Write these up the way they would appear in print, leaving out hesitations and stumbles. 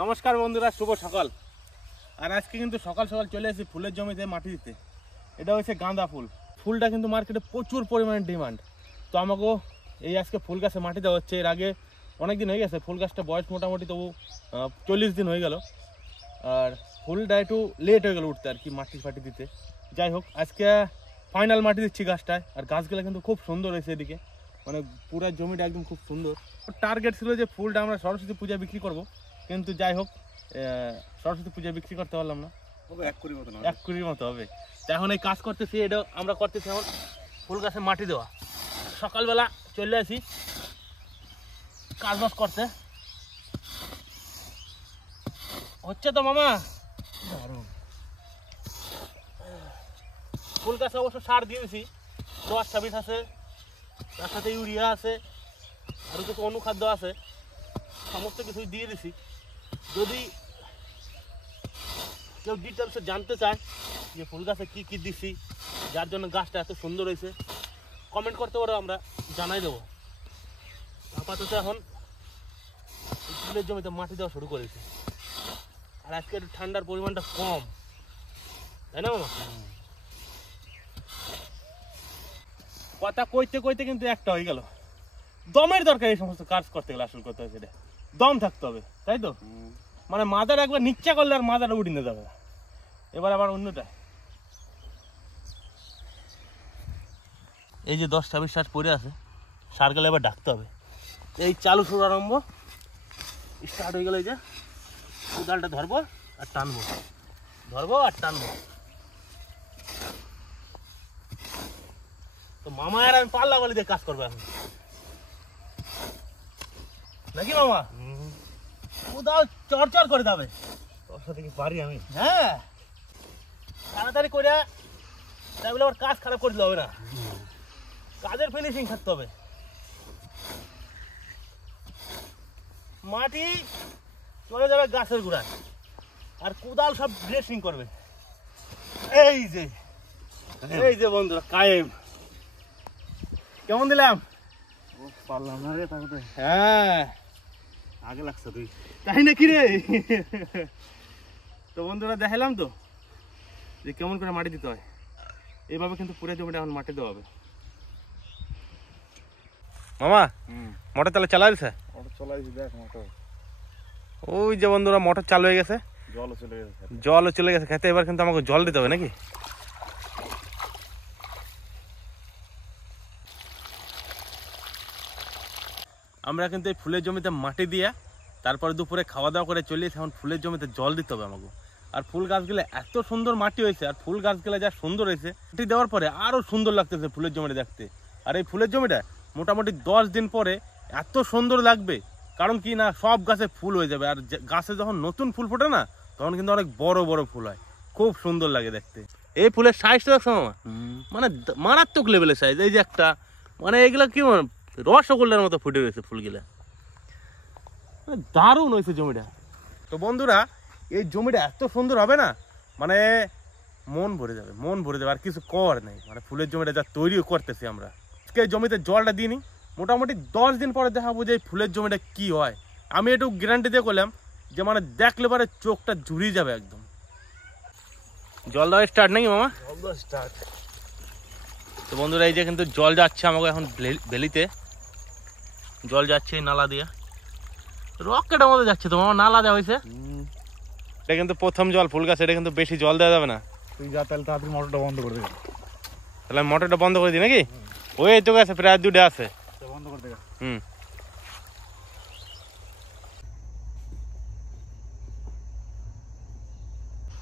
নমস্কার বন্ধুরা, শুভ সকাল। আর আজকে কিন্তু সকাল সকাল চলে এসেছি ফুলের জমিতে মাটি দিতে। এটা হচ্ছে গাঁদা ফুল। ফুলটা কিন্তু মার্কেটে প্রচুর পরিমাণে ডিমান্ড। তো আমাকেও এই আজকে ফুল গাছে মাটি দেওয়া হচ্ছে। এর আগে অনেক দিন হয়ে গেছে, ফুল গাছটা বয়স মোটামুটি তবু 40 দিন হয়ে গেল। আর ফুলটা একটু লেট হয়ে গেল উঠতে আর কি, মাটি ফাটি দিতে। যাই হোক, আজকে ফাইনাল মাটি দিচ্ছি গাছটায়। আর গাছগুলো কিন্তু খুব সুন্দর হয়েছে, এদিকে মানে পুরো জমিটা একদম খুব সুন্দর। টার্গেট ছিল যে ফুলটা আমরা সরস্বতী পূজা বিক্রি করব, কিন্তু যাই হোক সরস্বতী পূজা বিক্রি করতে পারলাম না। 1 কোটির মতো হবে। তো এখন এই কাজ করতেছি, এটা আমরা করতেছি এখন ফুল গাছে মাটি দেওয়া। সকালবেলা চলে আসি কাজ বাজ করতে। হচ্ছে তো মামা, ফুল গাছে অবশ্য সার দিয়েছি, 10-26 আছে, তার সাথে ইউরিয়া আছে, আরও কিছু অনুখাদ্য আছে, সমস্ত কিছুই দিয়ে দিছি। যদি কেউ ডিটেলসে জানতে চায় যে ফুল গাছে কী কী দিছি, যার জন্য গাছটা এত সুন্দর হয়েছে, কমেন্ট করতে পারো, আমরা জানাই দেবো। আপাতত এখন ফুলের জমিতে মাটি দেওয়া শুরু করেছি। আর আজকে একটু ঠান্ডার পরিমাণটা কম, তাই না মামা? কথা কইতে কইতে কিন্তু একটা হয়ে গেল। দমের দরকার এই সমস্ত কাজ করতে গেলে, আসল করতে হয়েছে দম থাকতে হবে, তাই তো? মানে মাদার একবার নিচ্ছা করলে আর মাদাটা উঠিয়ে যাবে। এবার আবার অন্যটা, এই যে 10-26 সার পড়ে আছে, সার গেলে এবার ডাকতে হবে। এই চালু শুরু আরম্ভ স্টার্ট হয়ে গেল। এই যে কোদালটা ধরবো আর টানবো, ধরবো আর টানবো। তো মামা আর আমি পাল্লা বলি দিয়ে কাজ করবো এখন, নাকি মামা? কোদাল চড়চড় করে যাবে, তোর সাথে কি পারি আমি? হ্যাঁ, তাড়াতাড়ি করে তাই বলে আবার কাজ খারাপ করে দিতে হবে না, কাজের ফিনিশিং থাকতে হবে। মাটি চলে যাবে গাছের গোড়ায়, আর কোদাল সব ড্রেসিং করবে। এই যে এই যে বন্ধুরা, কায়েম কেমন দিলাম? পারলাম না রে, তাহলে হ্যাঁ আগে লাগছে তুই, তাই নাকি রে? তো বন্ধুরা দেখালাম তো যে কেমন করে মাটি দিতে হয়। এইভাবে কিন্তু পুরো জমিটা এখন মাটি দেওয়া হবে। মামা মোটর তাহলে চালা দিছে? মোটর চলাইছি, দেখ মোটর। ওই যে বন্ধুরা মোটর চালু হয়ে গেছে, জলও চলে গেছে খেতে। এবার কিন্তু আমাকে জল দিতে হবে নাকি? আমরা কিন্তু এই ফুলের জমিতে মাটি দিয়ে তারপরে দুপুরে খাওয়া দাওয়া করে চলে এসে এখন ফুলের জমিতে জল দিতে হবে আমাকে। আর ফুল গাছগুলো এত সুন্দর মাটি হয়েছে, আর ফুল গাছগুলো যা সুন্দর হয়েছে, মাটি দেওয়ার পরে আরও সুন্দর লাগতেছে ফুলের জমিটা দেখতে। আর এই ফুলের জমিটা মোটামুটি 10 দিন পরে এত সুন্দর লাগবে, কারণ কি না, সব গাছে ফুল হয়ে যাবে। আর গাছে যখন নতুন ফুল ফোটে না, তখন কিন্তু অনেক বড় বড় ফুল হয়, খুব সুন্দর লাগে দেখতে। এই ফুলের সাইজটা দেখছো মামা, মানে মারাত্মক লেভেলের সাইজ। এই যে একটা, মানে এগুলা কি রসগোল্লার মতো ফুটে রয়েছে ফুলগুলা, দারুণ হয়েছে জমিটা। তো বন্ধুরা, এই জমিটা এত সুন্দর হবে না, মানে মন ভরে যাবে, মন ভরে যাবে। আর কিছু কর নেই, মানে ফুলের জমিটা যা তৈরি করতেছি আমরা। আজকে জমিতে জলটা দিইনি, মোটামুটি 10 দিন পরে দেখাবো যে ফুলের জমিটা কি হয়। আমি একটু গ্যারান্টি দিয়ে করলাম যে মানে দেখলে পরে চোখটা জুড়িয়ে যাবে একদম। জল দেওয়া স্টার্ট নাকি মামা? স্টার্ট। তো বন্ধুরা, এই যে কিন্তু জল যাচ্ছে আমাকে এখন বেলিতে, জল যাচ্ছে এই নালা দিয়ে, রকেটের মধ্যে যাচ্ছে। তো মামা নালা দেওয়া হয়েছে, এটা কিন্তু প্রথম জল ফুল গাছ, এটা কিন্তু বেশি জল দেওয়া যাবে না। তুই যা, তাহলে তাড়াতাড়ি মোটরটা বন্ধ করে দে। তাহলে আমি মোটরটা বন্ধ করে দিই নাকি? ওই তো আছে, প্রায় 2টা আছে, বন্ধ করে দে।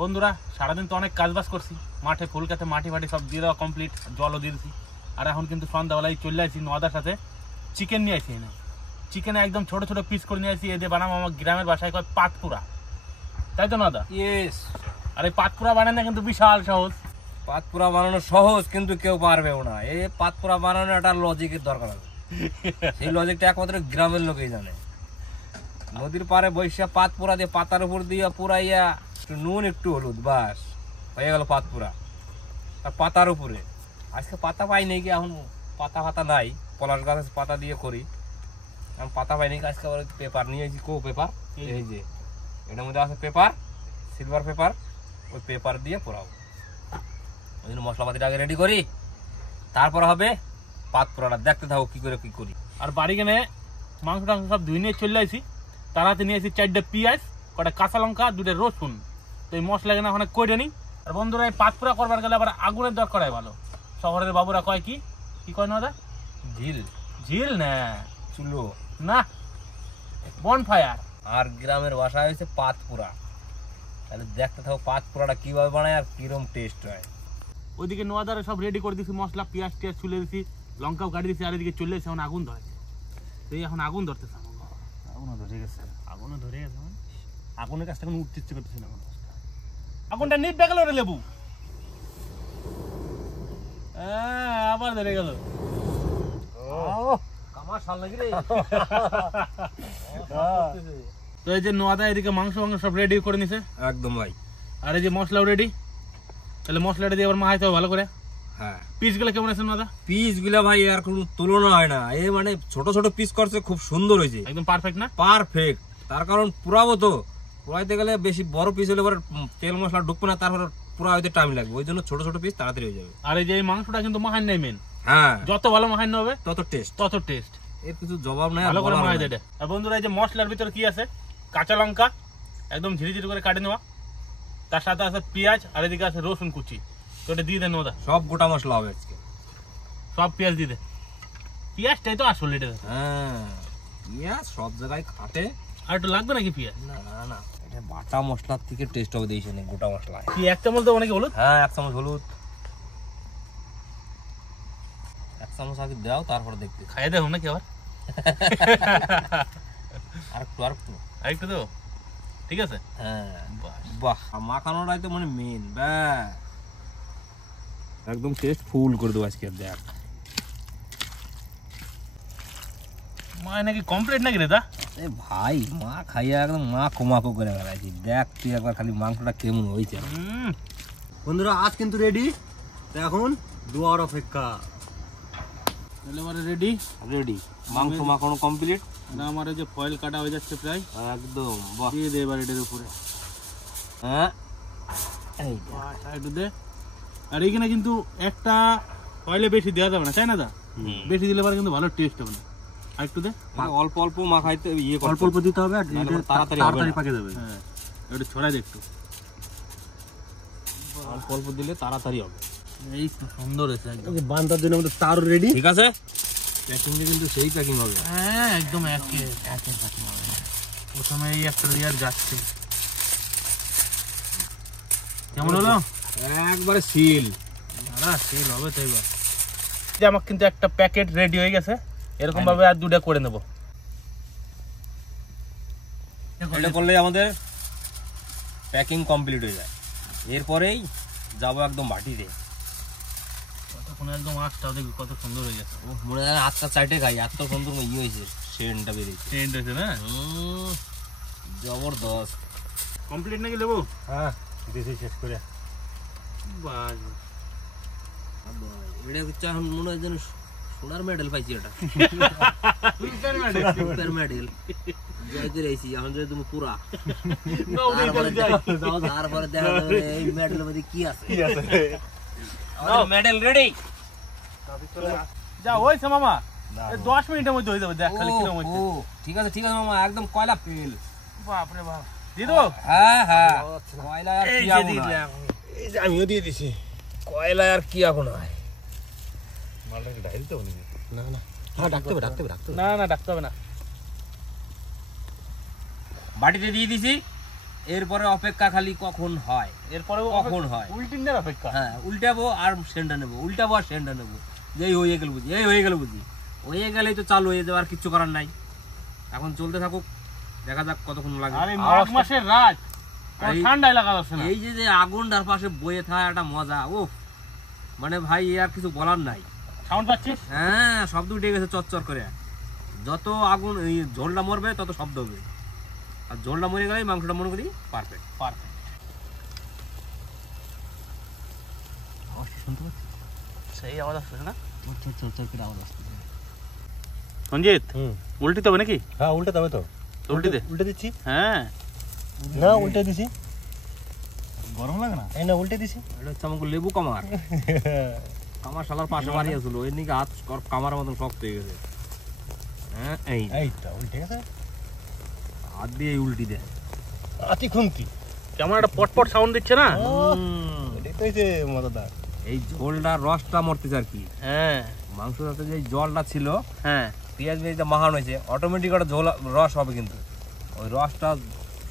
বন্ধুরা, সারাদিন তো অনেক কাজ বাজ করছি, মাঠে ফুল গাছে মাটি ফাটি সব দিয়ে দেওয়া কমপ্লিট, জলও দিয়ে দিচ্ছি। আর এখন কিন্তু সন্ধ্যাবেলায় চলে আসছি নদার সাথে, চিকেন নিয়ে আসি না, চিকেন একদম ছোট ছোট পিস করে নিয়ে আসি। এ দিয়ে বানাবো আমার গ্রামের বাসায় কয় পাতপুরা, তাই তো নদা? ইয়েস। আর এই পাতপুরা বানানো কিন্তু বিশাল সহজ। পাতপুরা বানানো সহজ, কিন্তু কেউ পারবেও না। এই পাতপুরা বানানো একটা লজিকের দরকার আছে, সেই লজিকটা একমাত্র গ্রামের লোকেই জানে। নদীর পাড়ে বৈশা পাতপুরা দিয়ে পাতার উপর দিয়ে পুরাইয়া একটু নুন একটু হলুদ, বাস হয়ে গেল পাতপুরা। আর পাতার উপরে আজকে পাতা পাই নাকি, এখন পাতা ফাতা নাই, পলাশ গাছের পাতা দিয়ে করি। আমি পাতা পাই নাকি, আজকে আবার পেপার নিয়ে এসেছি। কো পেপার, এই যে এটার মধ্যে আছে পেপার, সিলভার পেপার, ওই পেপার দিয়ে পোড়াবো। ওই জন্য মশলাপাতিটা আগে রেডি করি, তারপর হবে পাত পোড়াটা। দেখতে থাকো কি করে কি করি। আর বাড়ি গেলে মাংস টাংস সব ধুয়ে নিয়ে চলে আসি। তারাতে নিয়ে আসি 4টা পেঁয়াজ, কটা কাঁচা লঙ্কা, 2টা রসুন। তো এই মশলা কেনা ওখানে করে নিই। আর বন্ধুরা এই পাত পোড়া করবার গেলে আবার আগুনের দরকার ভালো। শহরের বাবুরা কয় কি কি কয় না দাদা? ঝিল ঝিল না, চুলো না বনফায়ার। আর গ্রামের ভাষা হয়েছে পাত পোড়া। তাহলে দেখতে থাকো পাত পোড়াটা কিভাবে বানায় আর কিরম টেস্ট হয়। ওইদিকে নোয়াদারে সব রেডি করে দিছি মশলা, পেঁয়াজ টিয়াজ ছুলে দিছি, লঙ্কাও কাটি দিছি। আর এদিকে চলে এসে এখন আগুন ধরে। তো এই এখন আগুন ধরতেছে। আগুনও ধরে গেছে। আগুনও ধরে গেছে, আগুনের কাছটা এখন উঠতে ইচ্ছে করতেছে না। আগুনটা নিভে গেল রে লেবু। আবার ধরে গেল। আমার শাল লাগি রে। তো এই যে নোয়াদা এদিকে মাংস সব রেডি করে নিছে একদম ভাই। আর এই যে মশলাও রেডি। তাহলে মশলাটা দিয়ে আবার মাখাইতে হবে ভালো করে। হ্যাঁ, পিসগুলো কেমন আছে নোয়াদা? পিস গুলা ভাই আর কোনো তুলনা হয় না। এই মানে ছোট ছোট পিস করছে, খুব সুন্দর হয়েছে, একদম পারফেক্ট না? পারফেক্ট। তার কারণ পুরাবো তো, পুরাইতে গেলে বেশি বড় পিস হলে পরে তেল মশলা ঢুকবে না, তারপর পুরা হইতে টাইম লাগবে। ওই জন্য ছোট ছোট পিস তাড়াতাড়ি হয়ে যাবে। আর এই যে এই মাংসটা কিন্তু মাখান নাই মেন। হ্যাঁ, যত ভালো মাখান হবে তত টেস্ট, তত টেস্ট। এর কিছু জবাব নাই। ভালো করে মাখাই দেয়। আর বন্ধুরা এই যে মশলার ভিতরে কি আছে, কাঁচা লঙ্কা একদম ঝিরি ঝিরি করে কাটে নেওয়া, তার সাথে আছে পেঁয়াজ, আর এদিকে আছে রসুন কুচি। তো এটা দিয়ে দেন ওদা, সব গোটা মশলা হবে আজকে। সব পেঁয়াজ দিয়ে দে। পেঁয়াজটাই তো আসল এটা। হ্যাঁ, পেঁয়াজ সব জায়গায় খাটে। আর একটু লাগবে নাকি পেঁয়াজ? না না, এটা বাটা মশলার থেকে টেস্ট হবে দিয়েছে না গোটা মশলা। কি 1 চামচ দেবো নাকি হলুদ? হ্যাঁ, 1 চামচ হলুদ। 1 চামচ আগে দাও, তারপর দেখতে খাইয়ে দেবো নাকি আবার? আরেকটু দেবো, ঠিক আছে। হ্যাঁ, বাহ, মাখানোটাই তো মানে মেন। ব্যাস, একদম টেস্ট ফুল করে দেবো আজকে। দেখ মা নাকি কমপ্লিট নাকি রে দা? এ ভাই, মা খাইয়া একদম মাখো করে বেড়াইছি। দেখ তুই একবার খালি মাংসটা কেমন হয়েছে। বন্ধুরা আজ কিন্তু রেডি। এখন দুয়ার অপেক্ষা। এবারে রেডি রেডি, মাংস মাখানো কমপ্লিট। না আমার এই যে ফয়েল কাটা হয়ে যাচ্ছে প্রায়। একদম বাহ। দিয়ে দে এবার এটার উপরে। হ্যাঁ, এই একটু দে। আর এইখানে কিন্তু একটা ফয়েলে বেশি দেওয়া যাবে না, তাই না দা? বেশি দিলে পরে কিন্তু ভালো টেস্ট হবে না। আর একটু দে। অল্প অল্প মাখাইতে ইয়ে অল্প অল্প দিতে হবে, আর তাড়াতাড়ি পাকে যাবে। হ্যাঁ, একটু ছড়াই দে একটু। অল্প অল্প দিলে তাড়াতাড়ি হবে। এই সুন্দর হয়েছে একদম। বান্দার জন্য আমাদের তার রেডি। ঠিক আছে, প্যাকিং কিন্তু সেই প্যাকিং হবে। হ্যাঁ, একদম একের প্যাকিং হবে। প্রথমে এই একটা লেয়ার যাচ্ছে। কেমন হলো? একবারে সিল। না সিল হবে তো এবার। যে আমার কিন্তু একটা প্যাকেট রেডি হয়ে গেছে। এরকম ভাবে আর 2টা করে নেব। এটা করলে আমাদের প্যাকিং কমপ্লিট হয়ে যায়। এরপরেই যাবো একদম বাটিতে। তখন একদম আঁচটাও দেখবি কত সুন্দর হয়ে গেছে। ও মনে হয় আটটা চাইটে খাই, এত সুন্দর ইয়ে হয়েছে, সেন্টটা বেরিয়েছে। টেন্ট হয়েছে না? জবরদস্ত। কমপ্লিট নাকি নেবো? হ্যাঁ, দিছি শেষ করে। বাস এটা হচ্ছে এখন মনে হয় যেন সোনার মেডেল পাইছি। এটা সুপার মেডেল জয় করে আইছি। এখন যদি তুমি পুরা তারপরে দেখা যাবে এই মেডেলের মধ্যে কি আছে। Medal ready. যা হয়েছে মামা, 10 মিনিটের মধ্যে হয়ে যাবে। দেখ খালি কিরকম হয়েছে। ঠিক আছে ঠিক আছে মামা, একদম কয়লা তেল। বাপরে বাপ, দিয়ে দেবো? হ্যাঁ হ্যাঁ, কয়লা আর কি আগুন হয়। এই যে আমিও দিয়ে দিছি। কয়লা আর কি আগুন হয়। মালটাকে ঢাই দিতে হবে না? না, হ্যাঁ ডাকতে হবে। না না, ডাকতে হবে না। বাটিতে দিয়ে দিছি। এরপরে অপেক্ষা খালি কখন হয়। এরপরে কখন হয় উল্টিনের অপেক্ষা। হ্যাঁ, উল্টাবো আর সেন্ডা নেবো, উল্টাবো আর সেন্ডা নেবো। যেই হয়ে গেল বুঝি, এই হয়ে গেল বুঝি, হয়ে গেলেই তো চালু হয়ে যাবে, আর কিচ্ছু করার নাই। এখন চলতে থাকুক, দেখা যাক কতক্ষণ লাগে। আরে মাঘ মাসের রাত, ঠান্ডা লাগা যাচ্ছে না। এই যে আগুনটার পাশে বয়ে থাকা একটা মজা, ও মানে ভাই আর কিছু বলার নাই। সাউন্ড পাচ্ছিস? হ্যাঁ, শব্দ উঠে গেছে চচ্চর করে। যত আগুন এই ঝোলটা মরবে তত শব্দ হবে, আর ঝোলটা মরে গেলে মাংসটা মনে করি পারফেক্ট। শুনতে পাচ্ছি? সেই আওয়াজ আসছে না? করে আওয়াজ আসছে। সঞ্জিত, উল্টিতে হবে নাকি? হ্যাঁ, উল্টে তবে তো। উল্টে দে। উল্টে দিচ্ছি। হ্যাঁ, না উল্টে দিছি, গরম লাগে না? এই না উল্টে দিছি। এটা হচ্ছে আমাকে লেবু কামার। কামার শালার পাশে বাড়ি আসলো, ওই নাকি হাত কামার মতন শক্ত হয়ে গেছে। হ্যাঁ এই এই তো উল্টে গেছে। হাত দিয়ে উল্টি দেয়। আতি খুন্তি কেমন একটা পটপট সাউন্ড দিচ্ছে না? এটাই তো হইছে মজাদার। এই ঝোলটা রসটা মরতেছে আর কি। হ্যাঁ মাংসের সাথে যে জলটা ছিল, হ্যাঁ পেঁয়াজ মেয়েটা মাখানো হয়েছে, অটোমেটিক একটা ঝোল রস হবে, কিন্তু ওই রসটা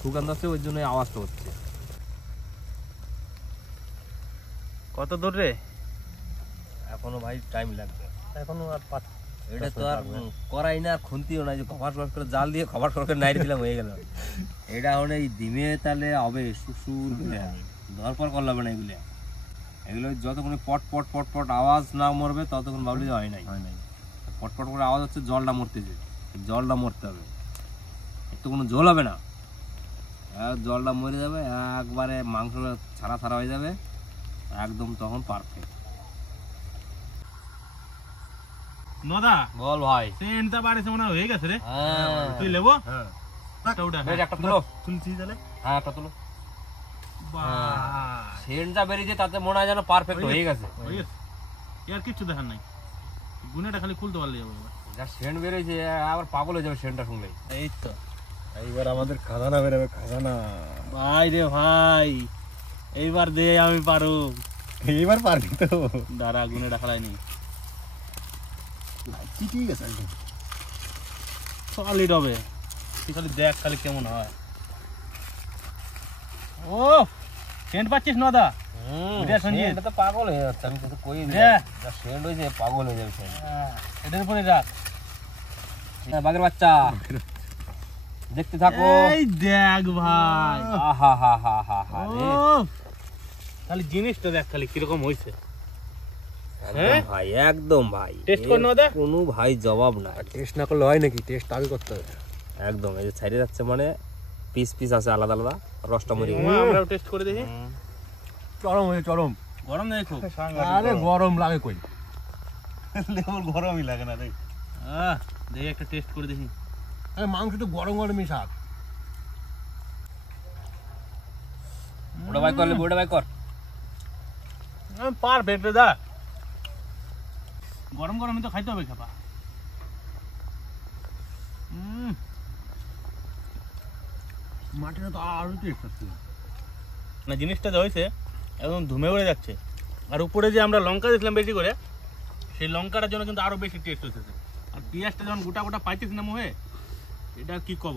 সুগন্ধ আছে, ওই জন্য আওয়াজটা হচ্ছে। কত দূর রে? এখনো ভাই টাইম লাগবে। এখনো আর পাত এটা তো আর করাই না, খুন্তিও না, যে খবর করে জাল দিয়ে খবর করে নাইড়ে দিলাম, হয়ে গেল। এটা এখন এই ডিমে তাহলে হবে সুসুর করে, ধরপর করলে হবে না। এগুলো যতক্ষণ পট পট পট পট আওয়াজ না মরবে ততক্ষণ ভাবলি যে হয় নাই। পট পট করে আওয়াজ হচ্ছে, জলটা মরতেছে, জলটা মরতে হবে, একটু কোনো ঝোল হবে না, জলটা মরে যাবে, একবারে মাংস ছাড়া ছাড়া হয়ে যাবে একদম, তখন পারফেক্ট। নদা বল ভাই। সেন্টটা বাড়িতে মনে হয় হয়ে গেছে রে। হ্যাঁ তুই লেবো? হ্যাঁ ওটা বেশ, একটা তুলো। তুলছি তাহলে। হ্যাঁ একটা তুলো। বাহ, সেন্টটা বেরিয়েছে, তাতে মনে হয় যেন পারফেক্ট হয়ে গেছে। হয়ে গেছে। আর কিচ্ছু দেখার নাই, গুনেটা খালি খুলতে পারলে যাবে এবার। যা সেন্ট বেরিয়েছে, আবার পাগল হয়ে যাবে সেন্টটা শুনলেই। এই তো এইবার আমাদের খাজানা বেরোবে, খাজানা। ভাই রে ভাই, এইবার দে আমি পারু। এইবার পারবি তো। দাঁড়া, গুনেটা খালাইনি। ঠিক আছে একদম সলিড হবে, তুই খালি দেখ খালি কেমন হয়। ও সেন্ট পাচ্ছিস নদা? বুঝে শুনছিস? সেন্ট তো পাগল হয়ে যাচ্ছে, আমি তো কই দিই। হ্যাঁ। যা সেন্ট হয়েছে পাগল হয়ে যাবে সেন্ট। এটার উপরে রাখ। বাঘের বাচ্চা, দেখতে থাকো। এই দেখ ভাই, আহা হা হা হা হা রে। ও খালি জিনিসটা দেখ খালি কিরকম হয়েছে। একদম ভাই, একদম ভাই। টেস্ট কর না দা। কোনো ভাই জবাব না। টেস্ট না করলে হয় নাকি? টেস্ট আগে করতে হবে। একদম এই যে ছাইড়ে যাচ্ছে, মানে পিস পিস আছে আলাদা আলাদা, রসটা মরে গেছে। আমরাও টেস্ট করে দেখি। চরম হয়েছে, চরম। গরম নেই খুব? আরে গরম লাগে কই? লেবুর গরমই লাগে না রে। দেখি একটা টেস্ট করে দেখি। আরে মাংস তো গরম গরমই স্বাদ। ওটা বাই কর, ওটা বাই কর। পারফেক্ট রে দা। গরম গরমই তো খাইতে হবে খাবা। মাটিটা তো আরো টেস্ট আছে। না জিনিসটা যা হয়েছে একদম ধুমে উড়ে যাচ্ছে, আর উপরে যে আমরা লঙ্কা দিয়েছিলাম বেশি করে, সেই লঙ্কাটার জন্য কিন্তু আরো বেশি টেস্ট হচ্ছে। আর পেঁয়াজটা যখন গোটা গোটা পাইতেছি না মুহে, এটা কি কব,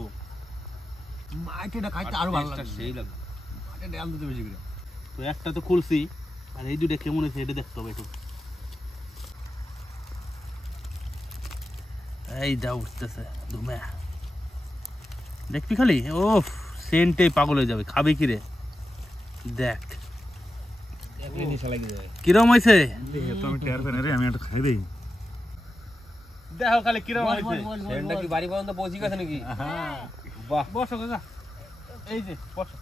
মাটিটা খাইতে আরো ভালো লাগে। সেই লাগে। মাটিটা ডাল দিতে বেশি করে। তো একটা তো খুলছি, আর এই দুটো কেমন হয়েছে এটা দেখতে হবে একটু। এই যা উঠতেছে ধুমে, দেখবি খালি, ও সেন্টে পাগল হয়ে যাবে। খাবি কি রে? দেখ কিরম হয়েছে, দেখো খালি কিরম হয়েছে। সেন্টটা কি বাড়ি পর্যন্ত পৌঁছে গেছে নাকি? বাহ, বসো কাকা, এই যে বসো,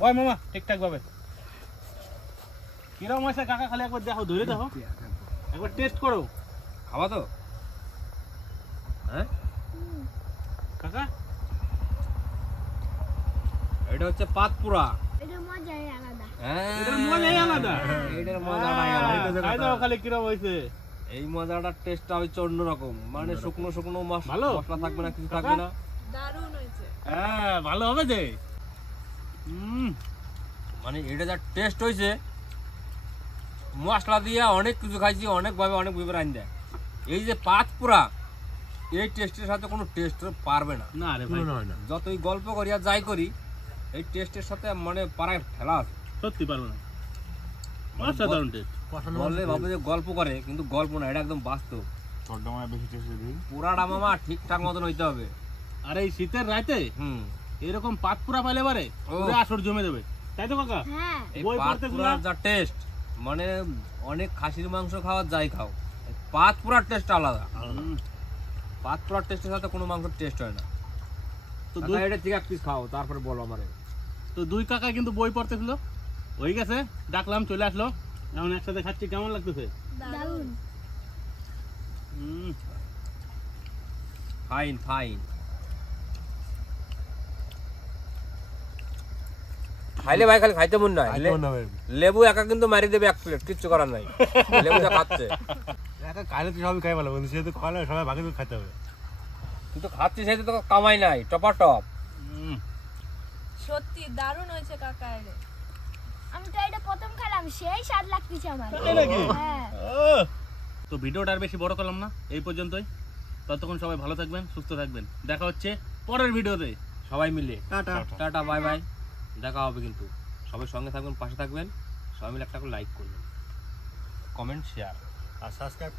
বয় মামা ঠিকঠাক ভাবে। কিরম হয়েছে কাকা খালি একবার দেখো, ধরে দেখো, একবার টেস্ট করো খাবা তো? হ্যাঁ কাকা। এটা হচ্ছে পাতপুরা। এটার মজাই আলাদা। হ্যাঁ, এটার মজাই আলাদা। এটার মজাটাই আলাদা। খাই দাও খালি কিরম হয়েছে। এই মজাটার টেস্টটা হচ্ছে অন্যরকম, মানে শুকনো শুকনো ভালো? মশলা থাকবে না, কিছু থাকবে না। হ্যাঁ ভালো হবে যে। মানে এটা যা টেস্ট হয়েছে, মশলা দিয়ে অনেক কিছু খাইছি, অনেকভাবে অনেক বিভাবে রান দেয়। এই যে পাতপুরা, এই টেস্টের সাথে কোনো টেস্ট পারবে না। না রে ভাই, হয় না। যতই গল্প করি আর যাই করি, এই টেস্টের সাথে মানে পাড়ায় ফেলা আছে। সত্যি পারবো না, অসাধারণ টেস্ট। বললে ভাবে যে গল্প করে, কিন্তু গল্প না, এটা একদম বাস্তব। পুরাটা মামা ঠিকঠাক মতন হইতে হবে। আর এই শীতের রাতে এরকম পাতপুরা পাইলে পারে পুরো আসর জমে দেবে, তাই তো কাকা? হ্যাঁ এই বই পড়তে পাতপুরার যা টেস্ট, মানে অনেক খাসির মাংস খাওয়া যাই খাও, এই পাতপুরার টেস্ট আলাদা। পাতপুরার টেস্টের সাথে কোনো মাংসের টেস্ট হয় না। তো তো এটা ঠিক এক পিস খাও, তারপরে বলো আমারে। তো দুই কাকা কিন্তু বই পড়তেছিল, হয়ে গেছে, ডাকলাম চলে আসলো, এখন একসাথে খাচ্ছি, কেমন লাগতেছে? দারুণ। Fine fine. খাইলে ভাই খালি খাইতে মন নাই খাইতে মন না ভাই। লেবু একা কিন্তু মারি দেবে 1 প্লেট, কিচ্ছু করার নাই। লেবুটা খাচ্ছে, একা খাইলে তো সবই খাই ভালো বন্ধু, সে তো খাইলে সবাই ভাগে করে খাইতে হবে। তুই তো খাচ্ছিস, সেই তো তোকে কামাই নাই, টপা টপ। সত্যি দারুণ হয়েছে কাকা রে। আমি তো এটা প্রথম খেলাম, সেই স্বাদ লাগতেছে আমার। তাই নাকি? হ্যাঁ। তো ভিডিওটা আর বেশি বড় করলাম না, এই পর্যন্তই। ততক্ষণ সবাই ভালো থাকবেন, সুস্থ থাকবেন, দেখা হচ্ছে পরের ভিডিওতে। সবাই মিলে টাটা। টাটা বাই বাই, দেখা হবে কিন্তু। সবাই সঙ্গে থাকবেন, পাশে থাকবেন, সবাই মিলে একটা করে লাইক করবেন, কমেন্ট শেয়ার। আর সাবস্ক্রাইব